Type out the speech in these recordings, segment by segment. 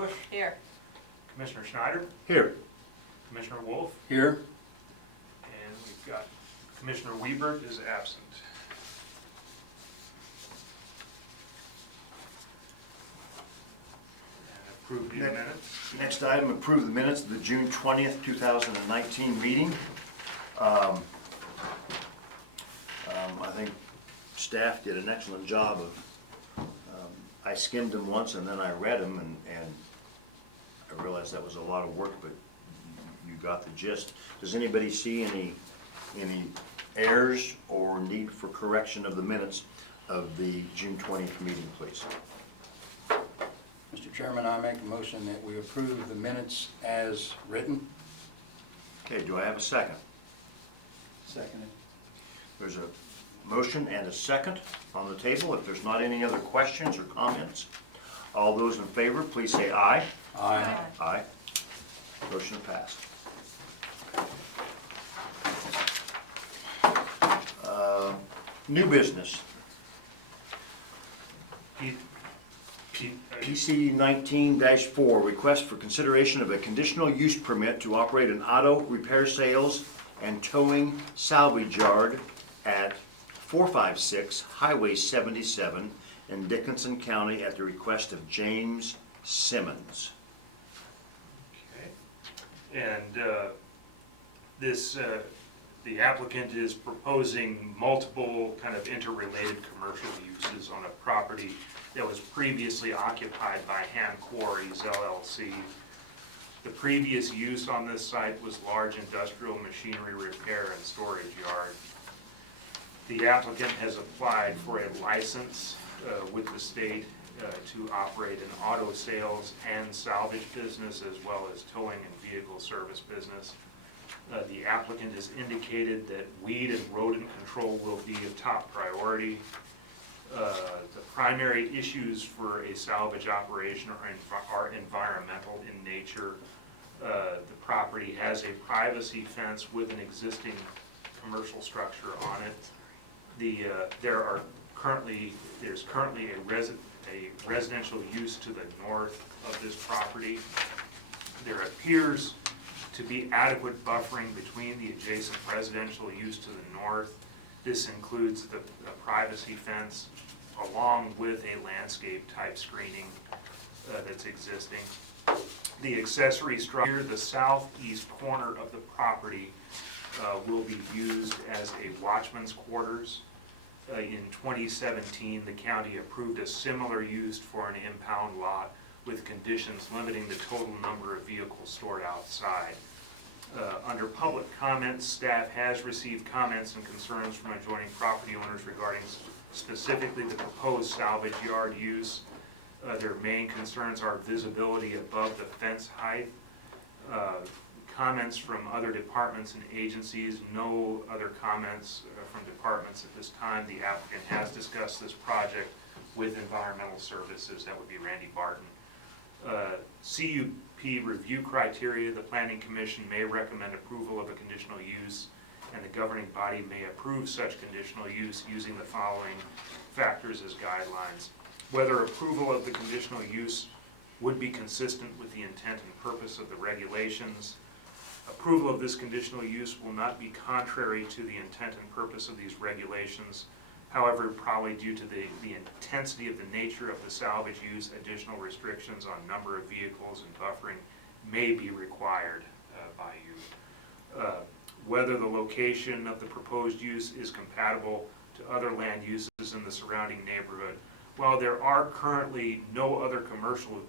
Bush. Here. Commissioner Schneider. Here. Commissioner Wolf. Here. And we've got Commissioner Wiebert is absent. And approve the minutes. Next item, approve the minutes of the June 20th, 2019 meeting. I think staff did an excellent job of, I skimmed them once and then I read them and I realized that was a lot of work, but you got the gist. Does anybody see any errors or need for correction of the minutes of the June 20th meeting, please? Mr. Chairman, I make a motion that we approve the minutes as written. Okay, do I have a second? Seconded. There's a motion and a second on the table. If there's not any other questions or comments, all those in favor, please say aye. Aye. Aye. Motion passed. New business. PC 19-4, request for consideration of a conditional use permit to operate an auto repair sales and towing salvage yard at 456 Highway 77 in Dickinson County at the request of James Simmons. Okay. And the applicant is proposing multiple kind of interrelated commercial uses on a property that was previously occupied by Hand Quarries LLC. The previous use on this site was large industrial machinery repair and storage yard. The applicant has applied for a license with the state to operate an auto sales and salvage business as well as towing and vehicle service business. The applicant has indicated that weed and rodent control will be a top priority. The primary issues for a salvage operation are environmental in nature. The property has a privacy fence with an existing commercial structure on it. There's currently a residential use to the north of this property. There appears to be adequate buffering between the adjacent residential use to the north. This includes the privacy fence along with a landscape type screening that's existing. The accessory structure, the southeast corner of the property will be used as a watchman's quarters. In 2017, the county approved a similar use for an impound lot with conditions limiting the total number of vehicles stored outside. Under public comments, staff has received comments and concerns from adjoining property owners regarding specifically the proposed salvage yard use. Their main concerns are visibility above the fence height. Comments from other departments and agencies, no other comments from departments at this time. The applicant has discussed this project with environmental services, that would be Randy Barton. CUP review criteria, the Planning Commission may recommend approval of a conditional use, and the governing body may approve such conditional use using the following factors as guidelines. Whether approval of the conditional use would be consistent with the intent and purpose of the regulations. Approval of this conditional use will not be contrary to the intent and purpose of these regulations. However, probably due to the intensity of the nature of the salvage use, additional restrictions on number of vehicles and buffering may be required by you. Whether the location of the proposed use is compatible to other land uses in the surrounding neighborhood. While there are currently no other commercial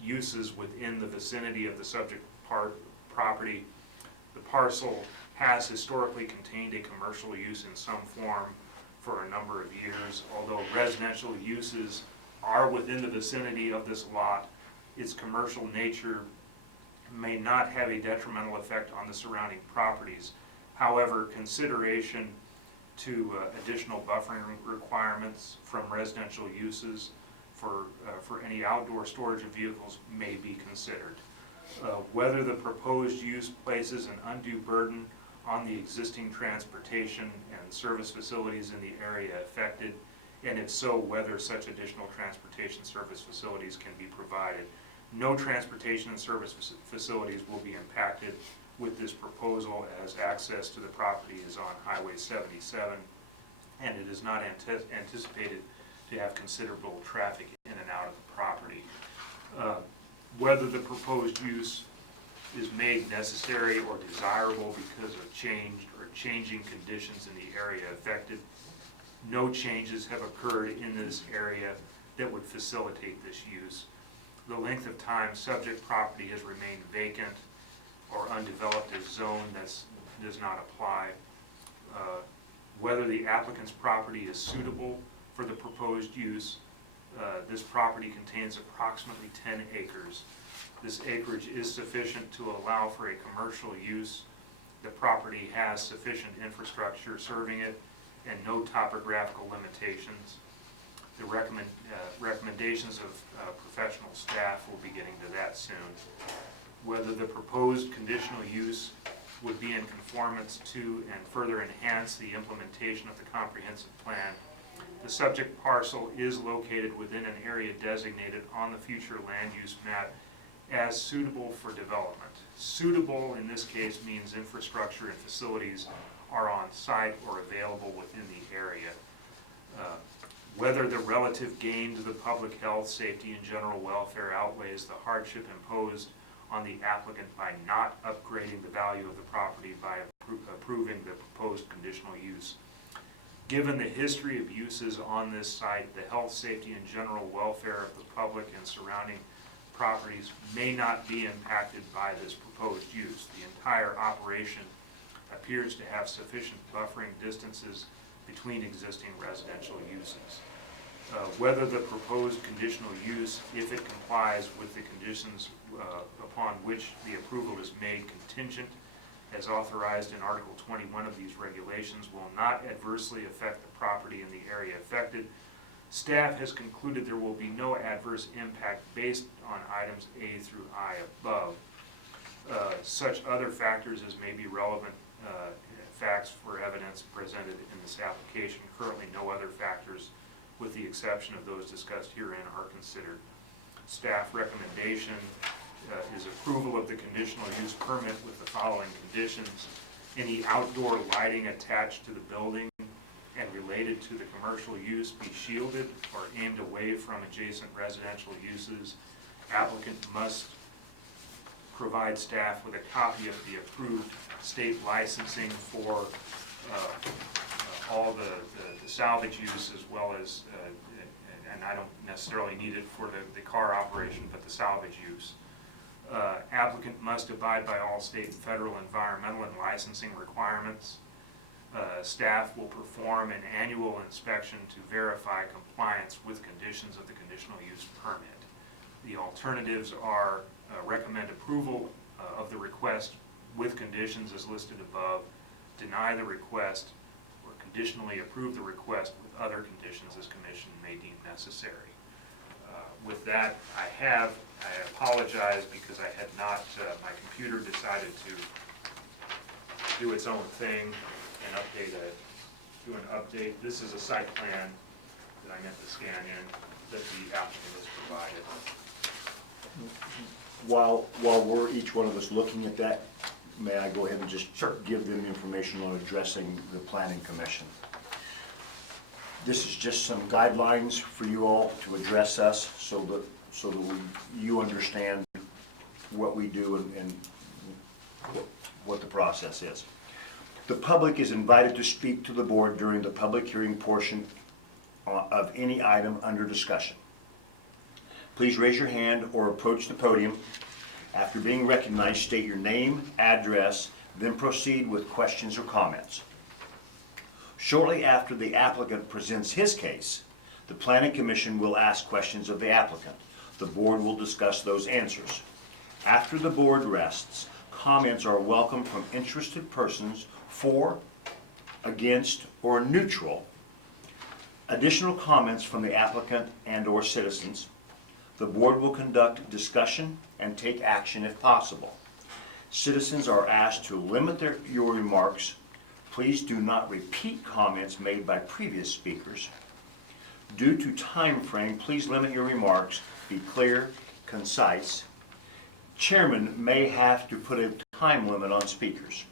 uses within the vicinity of the subject property, the parcel has historically contained a commercial use in some form for a number of years. Although residential uses are within the vicinity of this lot, its commercial nature may not have a detrimental effect on the surrounding properties. However, consideration to additional buffering requirements from residential uses for any outdoor storage of vehicles may be considered. Whether the proposed use places an undue burden on the existing transportation and service facilities in the area affected, and if so, whether such additional transportation service facilities can be provided. No transportation and service facilities will be impacted with this proposal, as access to the property is on Highway 77, and it is not anticipated to have considerable traffic in and out of the property. Whether the proposed use is made necessary or desirable because of changing conditions in the area affected, no changes have occurred in this area that would facilitate this use. The length of time subject property has remained vacant or undeveloped as zone does not apply. Whether the applicant's property is suitable for the proposed use, this property contains approximately 10 acres. This acreage is sufficient to allow for a commercial use. The property has sufficient infrastructure serving it and no topographical limitations. The recommendations of professional staff will be getting to that soon. Whether the proposed conditional use would be in conformance to and further enhance the implementation of the comprehensive plan. The subject parcel is located within an area designated on the future land use map as suitable for development. Suitable in this case means infrastructure and facilities are on site or available within the area. Whether the relative gain to the public health, safety, and general welfare outweighs the hardship imposed on the applicant by not upgrading the value of the property by approving the proposed conditional use. Given the history of uses on this site, the health, safety, and general welfare of the public and surrounding properties may not be impacted by this proposed use. The entire operation appears to have sufficient buffering distances between existing residential uses. Whether the proposed conditional use, if it complies with the conditions upon which the approval is made contingent, as authorized in Article 21 of these regulations, will not adversely affect the property in the area affected. Staff has concluded there will be no adverse impact based on items A through I above. Such other factors as may be relevant facts for evidence presented in this application. Currently, no other factors, with the exception of those discussed herein, are considered. Staff recommendation is approval of the conditional use permit with the following conditions. Any outdoor lighting attached to the building and related to the commercial use be shielded or aimed away from adjacent residential uses. Applicant must provide staff with a copy of the approved state licensing for all the salvage use, as well as, and I don't necessarily need it for the car operation, but the salvage use. Applicant must abide by all state and federal environmental and licensing requirements. Staff will perform an annual inspection to verify compliance with conditions of the conditional use permit. The alternatives are recommend approval of the request with conditions as listed above, deny the request, or conditionally approve the request with other conditions as commission may deem necessary. With that, I apologize because I had not, my computer decided to do its own thing and do an update. This is a site plan that I meant to scan in that the applicant has provided. While we're each one of us looking at that, may I go ahead and just Sure. give them information on addressing the planning commission? This is just some guidelines for you all to address us so that you understand what we do and what the process is. The public is invited to speak to the board during the public hearing portion of any item under discussion. Please raise your hand or approach the podium. After being recognized, state your name, address, then proceed with questions or comments. Shortly after the applicant presents his case, the Planning Commission will ask questions of the applicant. The board will discuss those answers. After the board rests, comments are welcome from interested persons for, against, or neutral. Additional comments from the applicant and/or citizens. The board will conduct discussion and take action if possible. Citizens are asked to limit your remarks. Please do not repeat comments made by previous speakers. Due to time frame, please limit your remarks, be clear, concise. Chairman may have to put a time limit on speakers.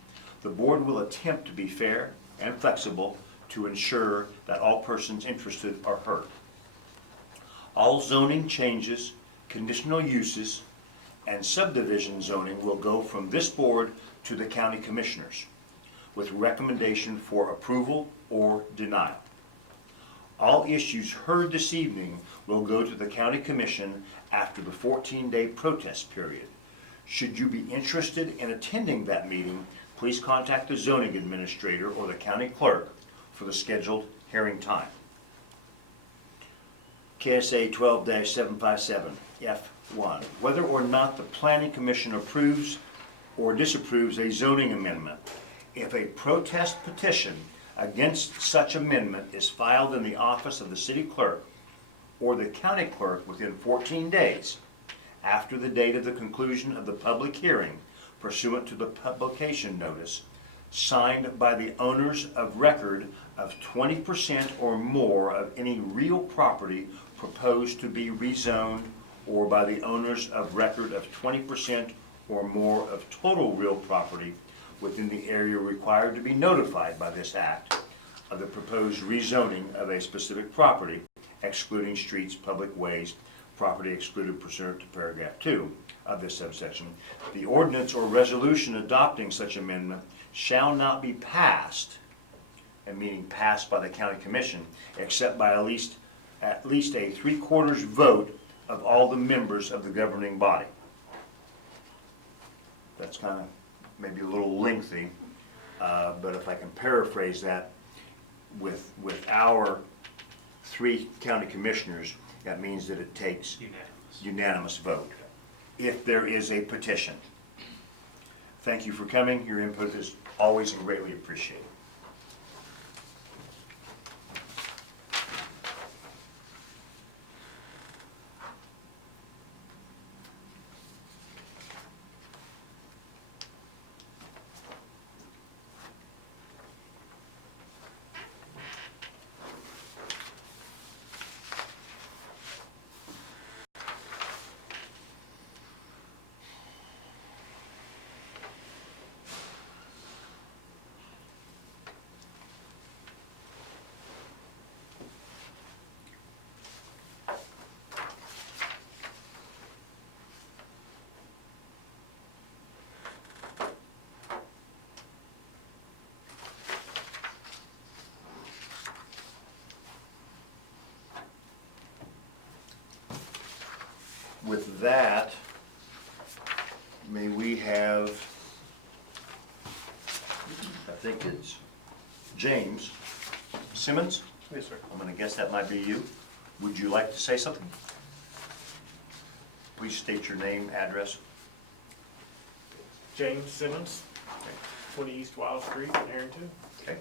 The board will attempt to be fair and flexible to ensure that all persons interested are heard. All zoning changes, conditional uses, and subdivision zoning will go from this board to the county commissioners with recommendation for approval or denial. All issues heard this evening will go to the county commission after the 14-day protest period. Should you be interested in attending that meeting, please contact the zoning administrator or the county clerk for the scheduled hearing time. KSA 12-757 F1. Whether or not the planning commission approves or disapproves a zoning amendment, if a protest petition against such amendment is filed in the office of the city clerk or the county clerk within 14 days after the date of the conclusion of the public hearing pursuant to the publication notice, signed by the owners of record of 20% or more of any real property proposed to be rezoned, or by the owners of record of 20% or more of total real property within the area required to be notified by this act of the proposed rezoning of a specific property, excluding streets, public ways, property excluded pursuant to paragraph 2 of this subsection. The ordinance or resolution adopting such amendment shall not be passed, and meaning passed by the county commission, except by at least a 3/4 vote of all the members of the governing body. That's kind of maybe a little lengthy, but if I can paraphrase that, with our 3 county commissioners, that means that it takes unanimous vote if there is a petition. Thank you for coming. Your input is always greatly appreciated. With that, may we have, I think it's James Simmons? Yes, sir. I'm going to guess that might be you. Would you like to say something? Please state your name, address. James Simmons, 20 East Wild Street in Harrington. Okay.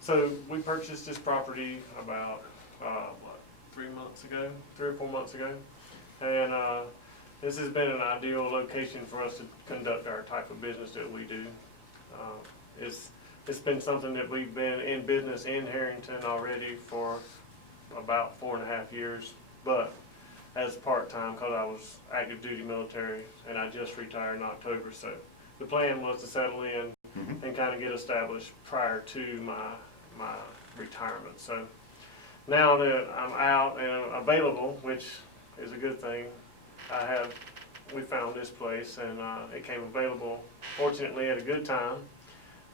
So we purchased this property about, 3 or 4 months ago. And this has been an ideal location for us to conduct our type of business that we do. It's been something that we've been in business in Harrington already for about 4.5 years, but as part-time, because I was active duty military and I just retired in October. So the plan was to settle in and kind of get established prior to my retirement. So now that I'm out and available, which is a good thing, we found this place, and it came available fortunately at a good time,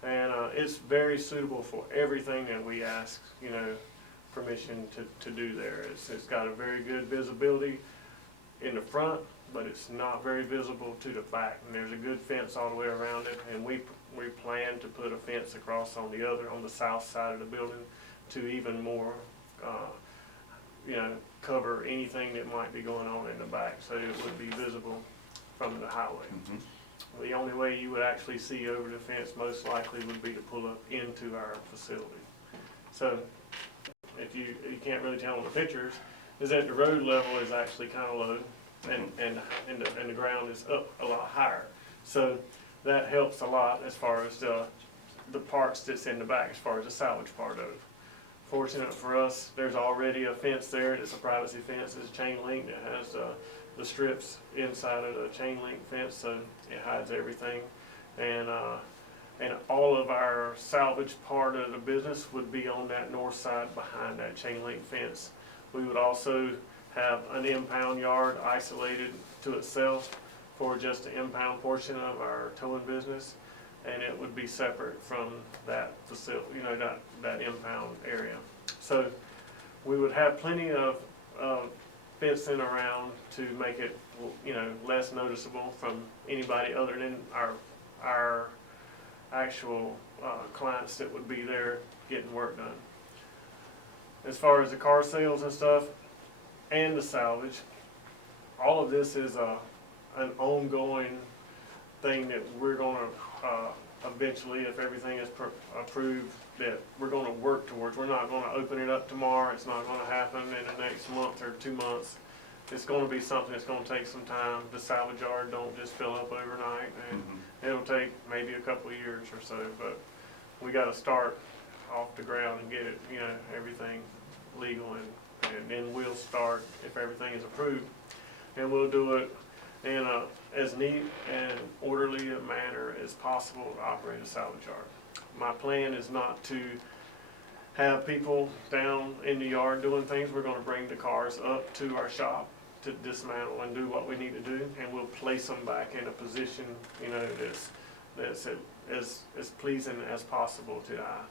and it's very suitable for everything that we ask, permission to do there. It's got a very good visibility in the front, but it's not very visible to the back, and there's a good fence all the way around it, and we plan to put a fence across on the south side of the building to even more cover anything that might be going on in the back, so it would be visible from the highway. The only way you would actually see over the fence most likely would be to pull up into our facility. So if you can't really tell on the pictures, is that the road level is actually kind of low, and the ground is up a lot higher. So that helps a lot as far as the parts that's in the back, as far as the salvage part of it. Fortunate for us, there's already a fence there. It's a privacy fence. It's chain link. It has the strips inside of the chain link fence, so it hides everything. And all of our salvage part of the business would be on that north side behind that chain link fence. We would also have an impound yard isolated to itself for just the impound portion of our towing business, and it would be separate from that facility, you know, that impound area. So we would have plenty of fencing around to make it, you know, less noticeable from anybody other than our actual clients that would be there getting work done. As far as the car sales and stuff and the salvage, all of this is an ongoing thing that we're gonna eventually, if everything is approved, that we're gonna work towards. We're not gonna open it up tomorrow. It's not gonna happen in the next month or 2 months. It's gonna be something that's gonna take some time. The salvage yard don't just fill up overnight, and it'll take maybe a couple of years or so, but we gotta start off the ground and get it, you know, everything legal, and then we'll start, if everything is approved, and we'll do it in as neat and orderly a manner as possible to operate a salvage yard. My plan is not to have people down in the yard doing things. We're gonna bring the cars up to our shop to dismantle and do what we need to do, and we'll place them back in a position, you know, that's as pleasing as possible to the eye.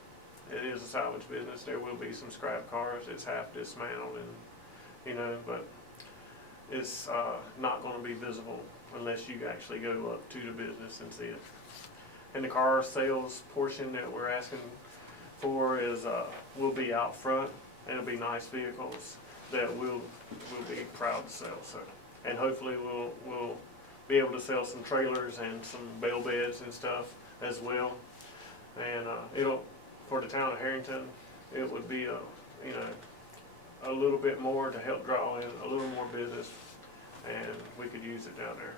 It is a salvage business. There will be some scrap cars. It's half dismantled, and, you know, but it's not gonna be visible unless you actually go up to the business and see it. And the car sales portion that we're asking for is, will be out front, and it'll be nice vehicles that we'll be proud to sell, so. And hopefully we'll be able to sell some trailers and some bale beds and stuff as well. And for the town of Harrington, it would be a little bit more to help draw in a little more business, and we could use it down there.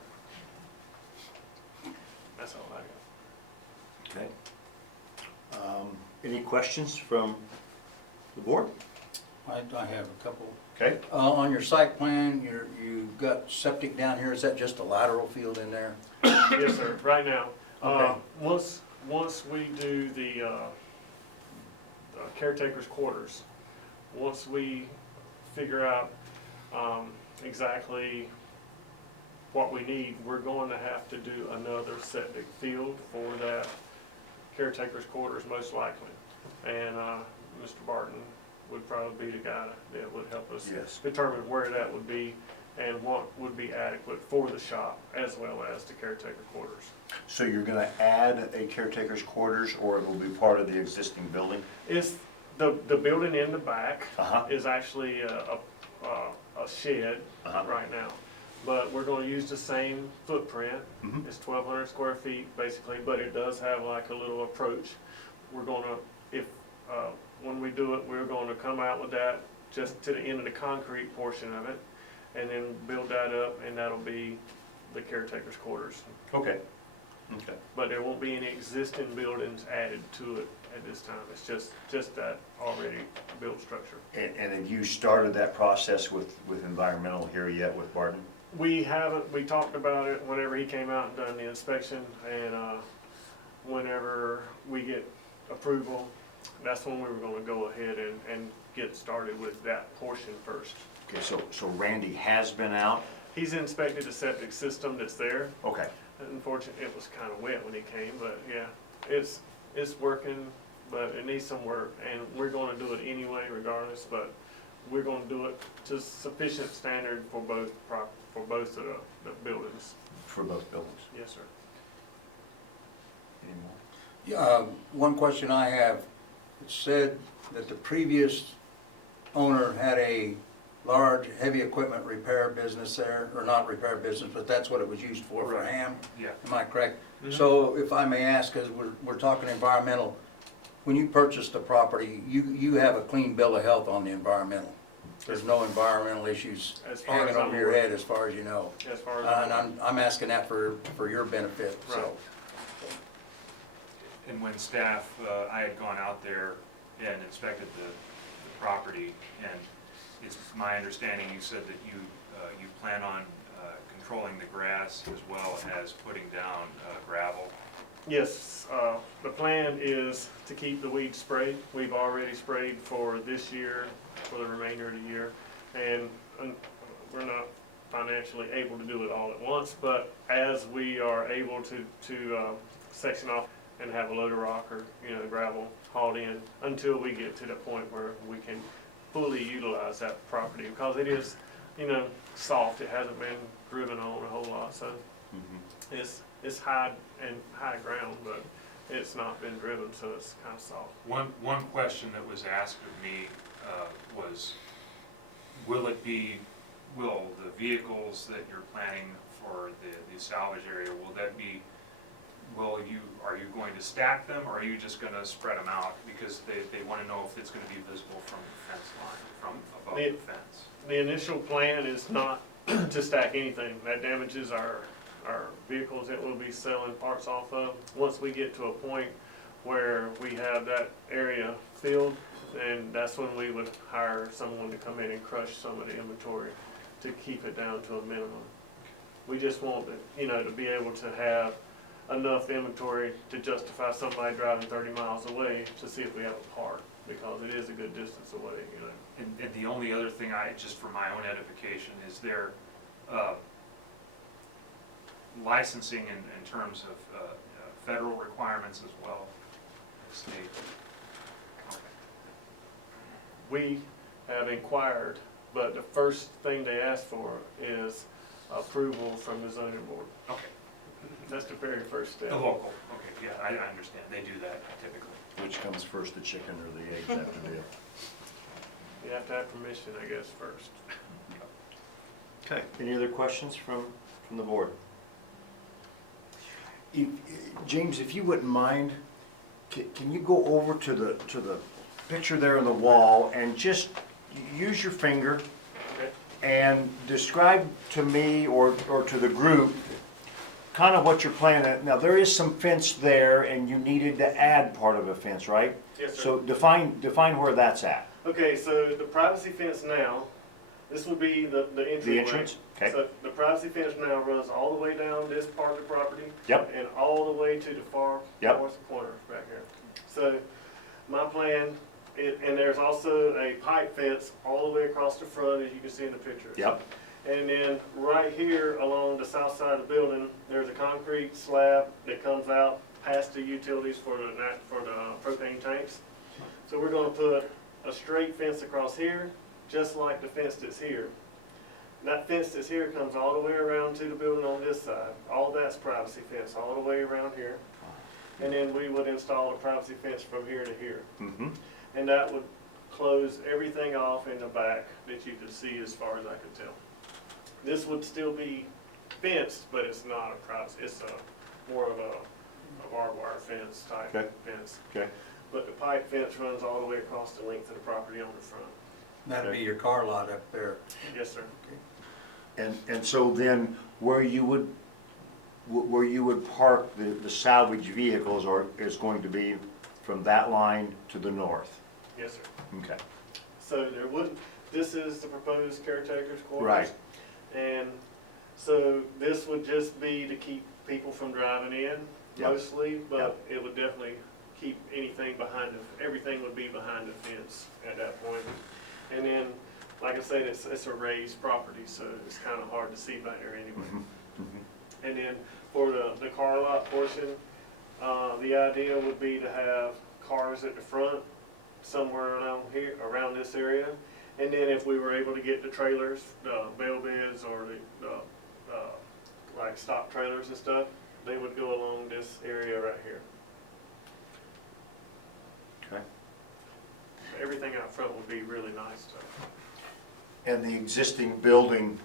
That's all I got. Okay. Any questions from the board? I have a couple. Okay. On your site plan, you've got septic down here. Is that just a lateral field in there? Yes, sir, right now. Okay. Once we do the caretaker's quarters, once we figure out exactly what we need, we're going to have to do another septic field for that caretaker's quarters most likely. And Mr. Barton would probably be the guy that would help us Yes. determine where that would be and what would be adequate for the shop as well as the caretaker quarters. So you're gonna add a caretaker's quarters, or it will be part of the existing building? It's the building in the back Uh-huh. is actually a shed Uh-huh. right now, but we're going to use the same footprint. Mhm. It's 1,200 square feet basically, but it does have like a little approach. We're going to, when we do it, we're going to come out with that just to the end of the concrete portion of it, and then build that up, and that'll be the caretaker's quarters. Okay. Okay. But there won't be any existing buildings added to it at this time. It's just that already built structure. And have you started that process with environmental here yet with Barton? We haven't, we talked about it whenever he came out and done the inspection, and whenever we get approval, that's when we were gonna go ahead and get started with that portion first. Okay, so Randy has been out? He's inspected the septic system that's there. Okay. Unfortunately, it was kinda wet when he came, but yeah, it's working, but it needs some work, and we're gonna do it anyway regardless, but we're gonna do it to sufficient standard for both of the buildings. For both buildings? Yes, sir. Any more? Yeah, one question I have, it said that the previous owner had a large, heavy equipment repair business there, or not repair business, but that's what it was used for Right. ham? Yeah. Am I correct? Mhm. So if I may ask, because we're talking environmental, when you purchased the property, you have a clean bill of health on the environmental? There's no environmental issues As far hanging as I'm over your aware. head as far as you know? As far And as, I'm asking that for your benefit, Right. so. And when staff, I had gone out there and inspected property, and it's my understanding you said that you plan on controlling the grass as well as putting down gravel. Yes, the plan is to keep the weeds sprayed. We've already sprayed for this year, for the remainder of the year, and we're not financially able to do it all at once, but as we are able to section off and have a load of rock or, gravel hauled in until we get to the point where we can fully utilize that property, because it is, soft. It hasn't been driven on a whole lot, so it's high ground, but it's not been driven, so it's kind of soft. One question that was asked of me was, will the vehicles that you're planning for the salvage area, are you going to stack them, or are you just gonna spread them out? Because they wanna know if it's gonna be visible from the fence line, from above the fence. The initial plan is not to stack anything. That damages our vehicles that we'll be selling parts off of. Once we get to a point where we have that area filled, then that's when we would hire someone to come in and crush some of the inventory to keep it down to a minimum. We just want to be able to have enough inventory to justify somebody driving 30 miles away to see if we have a part, because it is a good distance away, And the only other thing just for my own edification, is there licensing in terms of federal requirements as well, state? Okay. We have inquired, but the first thing they ask for is approval from the zoning board. Okay, That's the very first step. the local, okay, yeah, I understand, they do that typically. Which comes first, the chicken or the eggs after the? You have to have permission, I guess, first. Okay. Any other questions from the board? James, if you wouldn't mind, can you go over to the picture there on the wall and just use your finger Okay. and describe to me or to the group kind of what you're planning. Now, there is some fence there, and you needed to add part of a fence, right? Yes, sir. So define where that's at. Okay, so the privacy fence now, this would be the entryway. The entrance? Okay. So the privacy fence now runs all the way down this part of the property. Yep. And all the way to the far Yep. north corner back here. So my plan, and there's also a pipe fence all the way across the front, as you can see in the pictures. Yep. And then right here along the south side of the building, there's a concrete slab that comes out past the utilities for the propane tanks. So we're gonna put a straight fence across here, just like the fence that's here. That fence that's here comes all the way around to the building on this side. All that's privacy fence, all the way around here. And then we would install a privacy fence from here to here. Mm-hmm. And that would close everything off in the back that you could see as far as I could tell. This would still be fenced, but it's not a privacy, it's more of a barbed wire fence type Okay. fence. Okay. But the pipe fence runs all the way across the length of the property on the front. That'd be your car lot up there. Yes, sir. And so then where you would park the salvage vehicles is going to be from that line to the north? Yes, sir. Okay. So this is the proposed caretaker's quarters. Right. And so this would just be to keep people from driving in Yep. mostly, but Yep. it would definitely keep anything everything would be behind the fence at that point. And then, like I said, it's a raised property, so it's kind of hard to see back there anyway. Mm-hmm. And then for the car lot portion, the idea would be to have cars at the front, somewhere around here, around this area. And then if we were able to get the trailers, the bail beds or the like stock trailers and stuff, they would go along this area right here. Okay. Everything out front would be really nice stuff. And the existing building,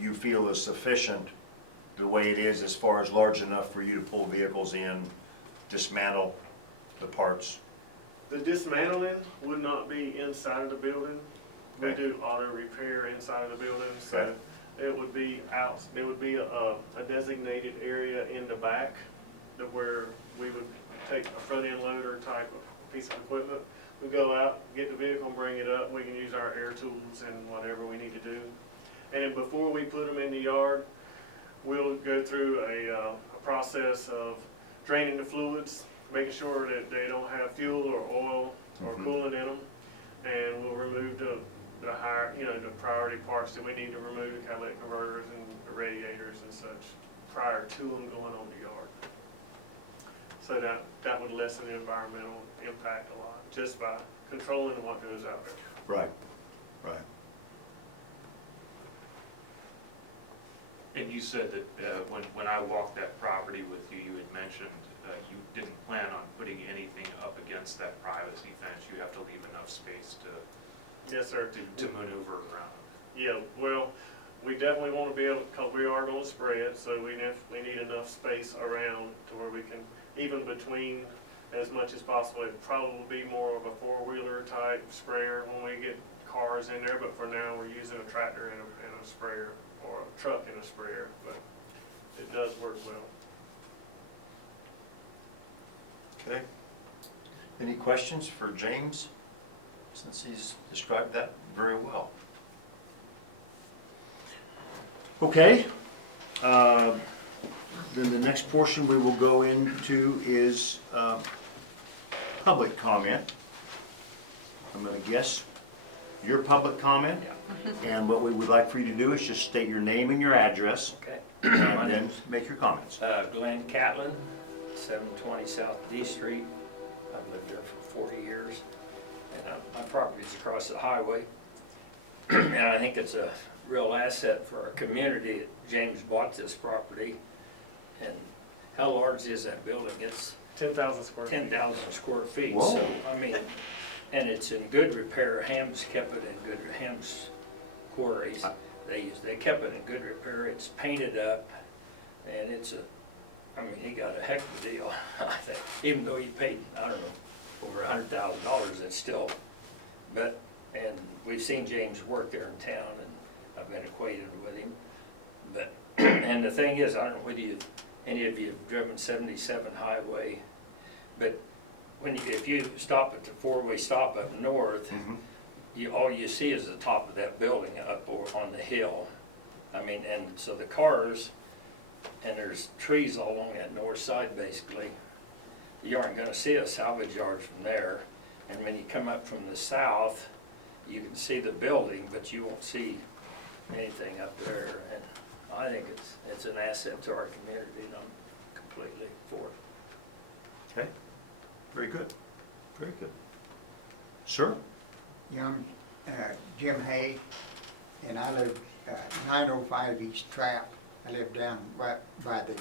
you feel is sufficient the way it is, as far as large enough for you to pull vehicles in, dismantle the parts? The dismantling would not be inside of the building. We Okay. do auto repair inside of the building, so Okay. it would be out, there would be a designated area in the back where we would take a front end loader type of piece of equipment, we go out, get the vehicle, and bring it up. We can use our air tools and whatever we need to do. And then before we put them in the yard, we'll go through a process of draining the fluids, making sure that they don't have fuel or oil or coolant in them. And we'll remove the higher, the priority parts that we need to remove, the catalytic converters and the radiators and such, prior to them going on the yard. So that would lessen the environmental impact a lot, just by controlling what goes out there. Right, right. And you said that when I walked that property with you, you had mentioned you didn't plan on putting anything up against that privacy fence. You have to leave enough space Yes, sir. to maneuver around. Yeah, well, we definitely want to be able, because we are going to spray it, so we need enough space around to where we can, even between as much as possible. It'd probably be more of a four-wheeler type sprayer when we get cars in there, but for now we're using a tractor and a sprayer, or a truck and a sprayer, but it does work well. Okay. Any questions for James, since he's described that very well? Okay. Then the next portion we will go into is public comment. I'm going to guess your public comment. And what we would like for you to do is just state your name and your address, Okay. and then make your comments. Glenn Catlin, 720 South D Street. I've lived there for 40 years. And my property's across the highway. And I think it's a real asset for our community. James bought this property. And how large is that building? It's 10,000 square feet. 10,000 square feet. Whoa. So, I mean, and it's in good repair. Ham's kept it in good, Ham's quarries. They kept it in good repair. It's painted up, and he got a heck of a deal, I think. Even though he paid, I don't know, over $100,000, it's still, and we've seen James work there in town, and I've been acquainted with him. But, and the thing is, I don't know whether any of you have driven 77 highway, but if you stop at the four-way stop up north, all you see is the top of that building up on the hill. I mean, and so the cars, and there's trees all along that north side basically. You aren't gonna see a salvage yard from there. And when you come up from the south, you can see the building, but you won't see anything up there. And I think it's an asset to our community, and I'm completely for it. Okay, very good, very good. Sir? Yeah, I'm Jim Hay, and I live 905 East Trap. I live down right by the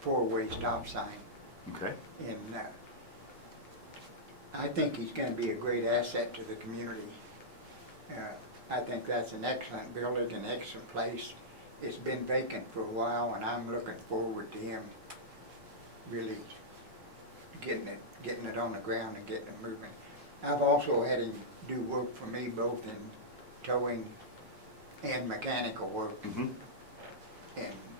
four-way stop sign. Okay. And I think he's going to be a great asset to the community. I think that's an excellent building, an excellent place. It's been vacant for a while, and I'm looking forward to him really getting it on the ground and getting it moving. I've also had him do work for me both in towing and mechanical work, and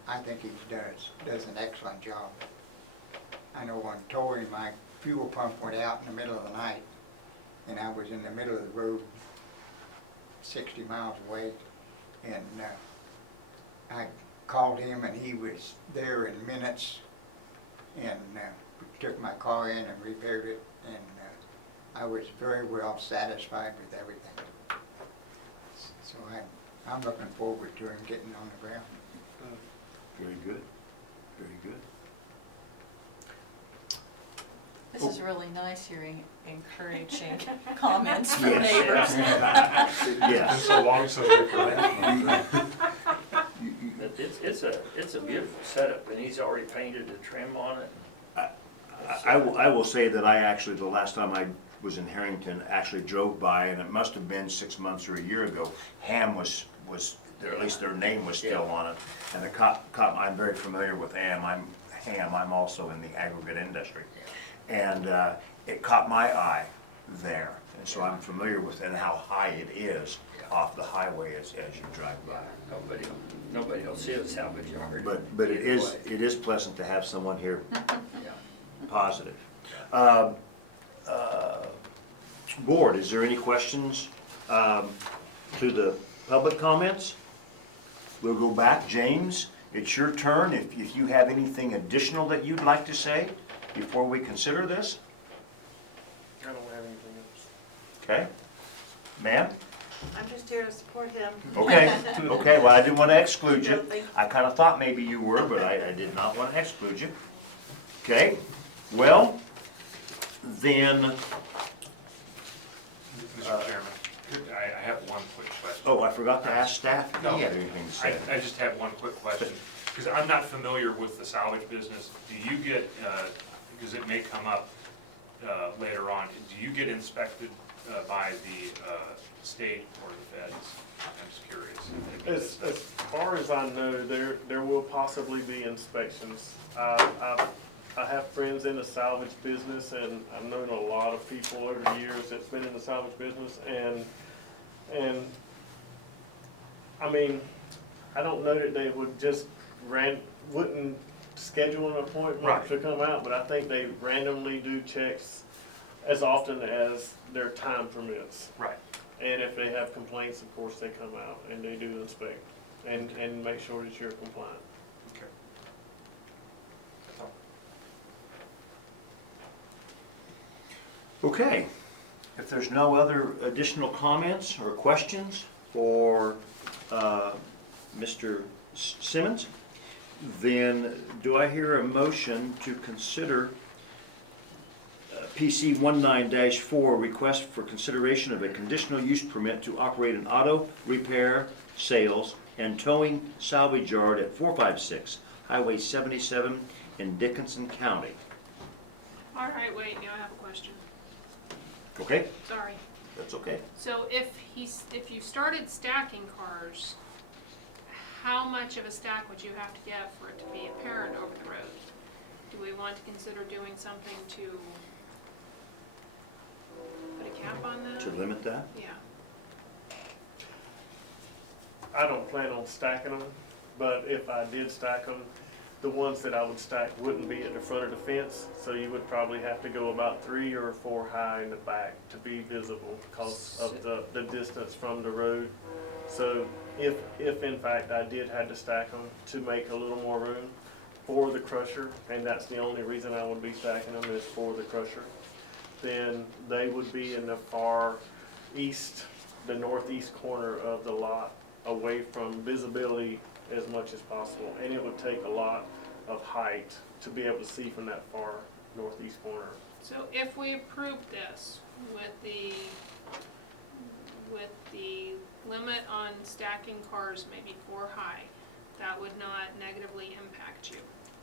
I think he does an excellent job. I know on towing, my fuel pump went out in the middle of the night, and I was in the middle of the road 60 miles away, and I called him and he was there in minutes, and took my car in and repaired it, and I was very well satisfied with everything. So I'm looking forward to him getting on the ground. Very good, very good. This is really nice hearing encouraging comments from Yes. neighbors. Yes. It's so long since we've heard that. But it's a beautiful setup, and he's already painted the trim on it. I will say that I actually, the last time I was in Harrington, actually drove by, and it must have been 6 months or a year ago. Ham was there, at least their name was still on it. And the cop, I'm very familiar with Ham. I'm also in the aggregate industry. And it caught my eye there. And so I'm familiar with it and how high it is off the highway as you drive by. Nobody will see a salvage yard. But it is pleasant to have someone here Yeah. positive. Board, is there any questions to the public comments? We'll go back. James, it's your turn. If you have anything additional that you'd like to say before we consider this, I don't have anything else. okay? Ma'am? I'm just here to support him. Okay, okay, well, I didn't want to exclude No, you. thank you. I kind of thought maybe you were, but I did not want to exclude you. Okay, well, then, Mr. Chairman, I have one quick question. oh, I forgot to ask staff if No. he had anything to say. I just have one quick question, because I'm not familiar with the salvage business. Do you get, because it may come up later on, do you get inspected by the state or the feds? I'm just curious. As far as I know, there will possibly be inspections. I have friends in the salvage business, and I've known a lot of people over the years that's been in the salvage business, and I mean, I don't know that they would just wouldn't schedule an appointment Right. to come out, but I think they randomly do checks as often as their time permits. Right. And if they have complaints, of course, they come out and they do inspect and make sure that you're compliant. Okay. Okay, if there's no other additional comments or questions for Mr. Simmons, then do I hear a motion to consider PC 19-4, request for consideration of a conditional use permit to operate an auto repair, sales, and towing salvage yard at 456 Highway 77 in Dickinson County. All right, wait, now I have a question. Okay, Sorry. that's okay. So if you started stacking cars, how much of a stack would you have to get for it to be apparent over the road? Do we want to consider doing something to put a cap on that? To limit that? Yeah. I don't plan on stacking them, but if I did stack them, the ones that I would stack wouldn't be at the front of the fence, so you would probably have to go about 3 or 4 high in the back to be visible because of the distance from the road. So if in fact I did have to stack them to make a little more room for the crusher, and that's the only reason I would be stacking them is for the crusher, then they would be in the far east, the northeast corner of the lot, away from visibility as much as possible. And it would take a lot of height to be able to see from that far northeast corner. So if we approve this with the limit on stacking cars maybe 4 high, that would not negatively impact you.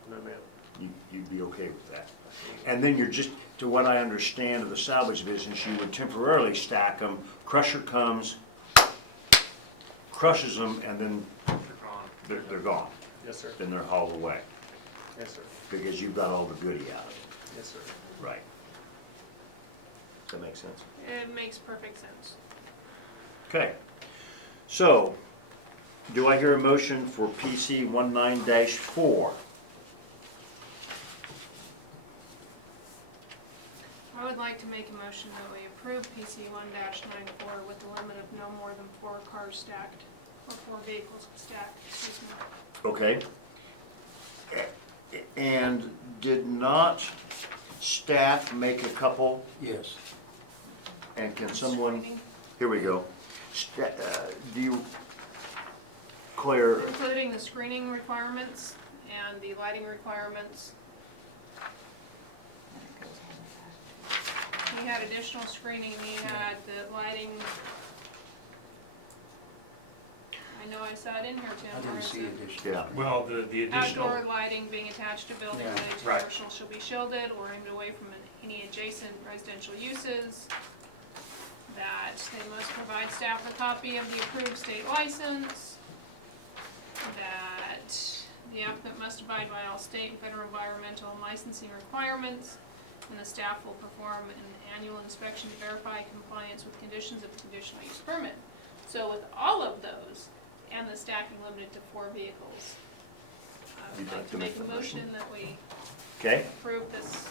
No, ma'am. You'd be okay with that. And then you're just, to what I understand of the salvage business, you would temporarily stack them, crusher comes, crushes them, and then They're gone. they're gone. Yes, sir. Then they're hauled away, Yes, sir. because you've got all the goodie out of it. Yes, sir. Right. Does that make sense? It makes perfect sense. Okay. So, do I hear a motion for PC 19-4? I would like to make a motion that we approve PC 1-94 with the limit of no more than 4 cars stacked, or 4 vehicles stacked, excuse me. Okay. And did not staff make a couple, Yes. and can someone, Screening, here we go. Do you, Claire, including the screening requirements and the lighting requirements. He had additional screening, he had the lighting. I know I saw it in here, Tim. I where didn't is see it? additional. yeah, Well, the additional, Outdoor lighting being attached to building Yeah. related to Right. commercial shall be shielded or aimed away from any adjacent residential uses. That they must provide staff a copy of the approved state license. That the applicant must abide by all state and federal environmental and licensing requirements. And the staff will perform an annual inspection to verify compliance with conditions of the conditional use permit. So with all of those, and the stacking limited to 4 vehicles, I would You'd like to make a motion that we okay. approve this.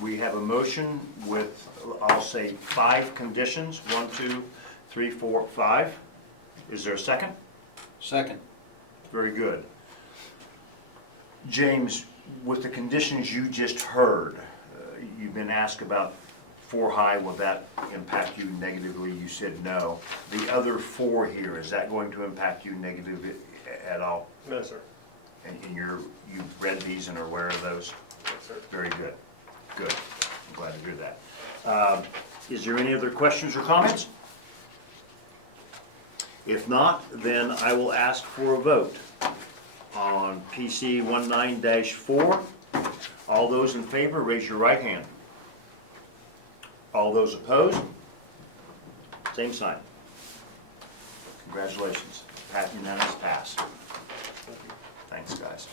we have a motion with, I'll say, 5 conditions, 1, 2, 3, 4, 5. Is there a second? Second. Very good. James, with the conditions you just heard, you've been asked about 4 high, will that impact you negatively? You said no. The other 4 here, is that going to impact you negatively at all? No, sir. And you've read these and are aware of those? Yes, sir. Very good. Good. I'm glad to hear that. Is there any other questions or comments? If not, then I will ask for a vote on PC 19-4. All those in favor, raise your right hand. All those opposed? Same sign. Congratulations. Unanimous pass. Thanks, guys.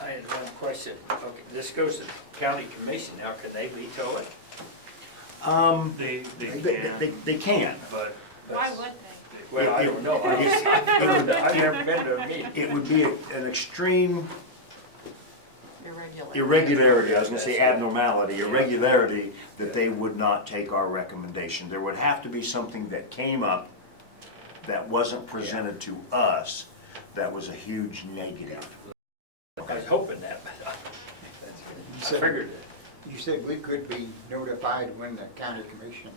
I had one question. Okay, this goes to the county commission. Now, can they veto it? They can, They can. but Why would they? Well, I don't know. I've never been to a meeting. It would be an extreme Irregular. irregularity, I was gonna say abnormality, irregularity, that they would not take our recommendation. There would have to be something that came up that wasn't presented to us that was a huge negative. I was hoping that, but I figured it. You said we could be notified when the county commission,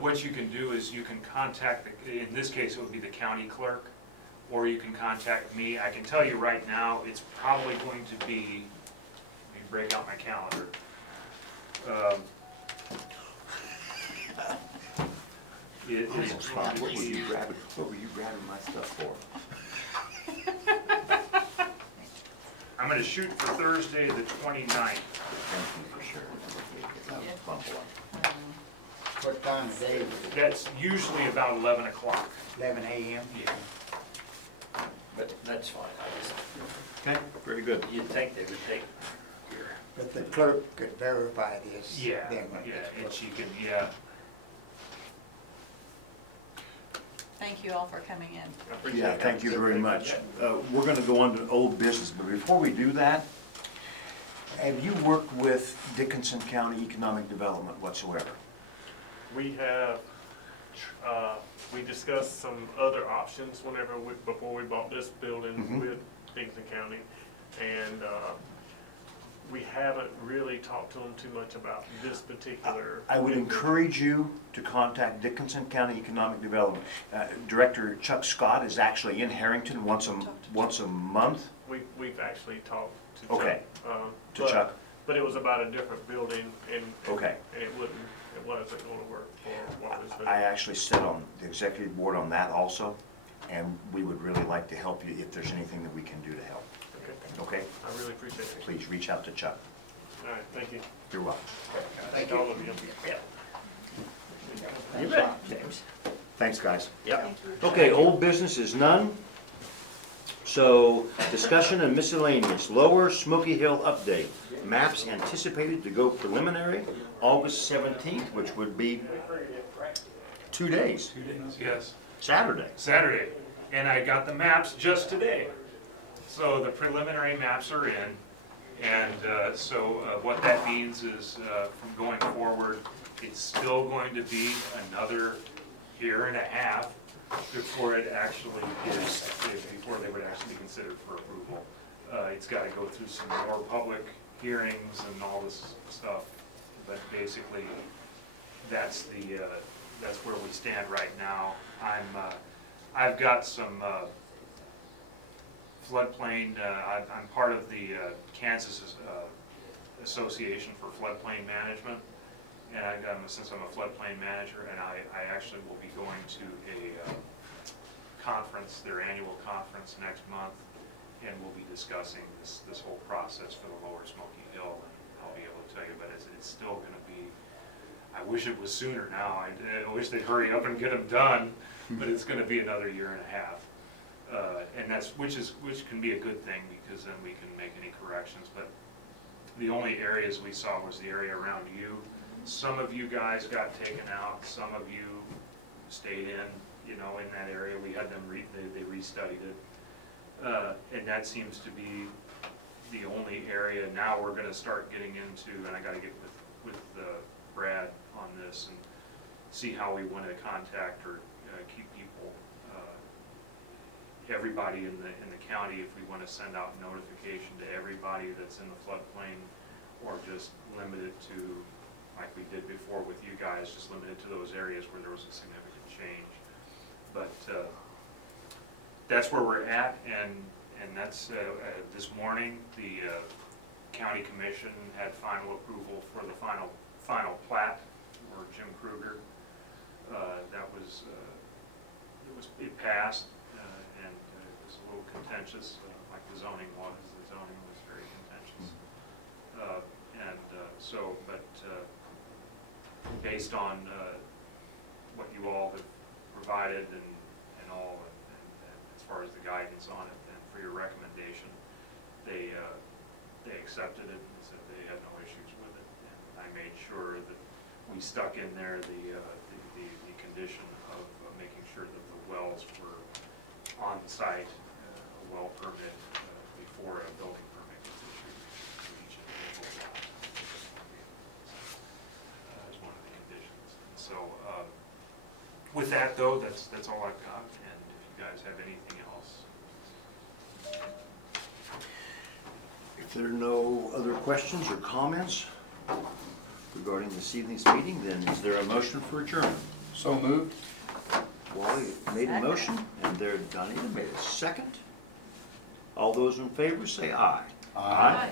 what you can do is you can contact, in this case, it would be the county clerk, or you can contact me. I can tell you right now, it's probably going to be, let me break out my calendar. It is going to be, What were you grabbing my stuff for? I'm gonna shoot for Thursday, the 29th. Thank you for sharing. Fun one. what time of day, That's usually about 11 o'clock. 11 a.m.? Yeah. But that's fine. I just, Okay, very good. you'd think they would take your, But the clerk could verify this. Yeah, then when yeah, it's and she can, yeah. Thank you all for coming in. I appreciate Yeah, it. thank you very much. We're gonna go on to old business, but before we do that, have you worked with Dickinson County Economic Development whatsoever? We have, we discussed some other options before we bought this building Mhm. with Dickinson County. And, we haven't really talked to them too much about this particular. I would encourage you to contact Dickinson County Economic Development. Director Chuck Scott is actually in Harrington once a month. We've actually talked to Chuck. Okay. To but- Chuck. But it was about a different building and. Okay. And it wasn't gonna work for what was. I actually sit on the executive board on that also, and we would really like to help you if there's anything that we can do to help. Okay, Okay? I really appreciate it. Please reach out to Chuck. All right, thank you. You're welcome. Thank all of you. you bet, James. Thanks, guys. Yeah. Okay, old business is none. So, discussion and miscellaneous, Lower Smoky Hill update. Maps anticipated to go preliminary August 17th, which would be 2 days, 2 days, yes. Saturday. And I got the maps just today. So the preliminary maps are in, and what that means is from going forward, it's still going to be another year and a half before it actually is, before they would actually be considered for approval. It's got to go through some more public hearings and all this stuff, but basically, that's where we stand right now. I've got some floodplain, I'm part of the Kansas Association for Floodplain Management, and since I'm a floodplain manager, and I actually will be going to a conference, their annual conference next month, and we'll be discussing this whole process for the Lower Smoky Hill, and I'll be able to tell you, but it's still going to be, I wish it was sooner now, I wish they'd hurry up and get them done, but it's going to be another year and a half. And which can be a good thing, because then we can make any corrections. But the only areas we saw was the area around you. Some of you guys got taken out. Some of you stayed in that area. We had them they restudied it, and that seems to be the only area, now we're gonna start getting into, and I gotta get with Brad on this and see how we wanna contact or keep people, everybody in the county, if we wanna send out notification to everybody that's in the floodplain, or just limit it to, like we did before with you guys, just limit it to those areas where there was a significant change. But that's where we're at, and that's, this morning, the county commission had final approval for the final plat for Jim Kruger. It passed, and it was a little contentious, like the zoning was. The zoning was very contentious. Based on what you all have provided and all, and as far as the guidance on it, and for your recommendation, they accepted it and said they had no issues with it. And I made sure that we stuck in there the condition of making sure that the wells were on site, a well permit before a building permit was issued for each individual lot. As one of the conditions. And so with that though, that's all I've got, and if you guys have anything else. If there are no other questions or comments regarding this evening's meeting, then is there a motion for adjournment? So moved. Wally made a motion, and there Donita made a second. All those in favor say aye. Aye.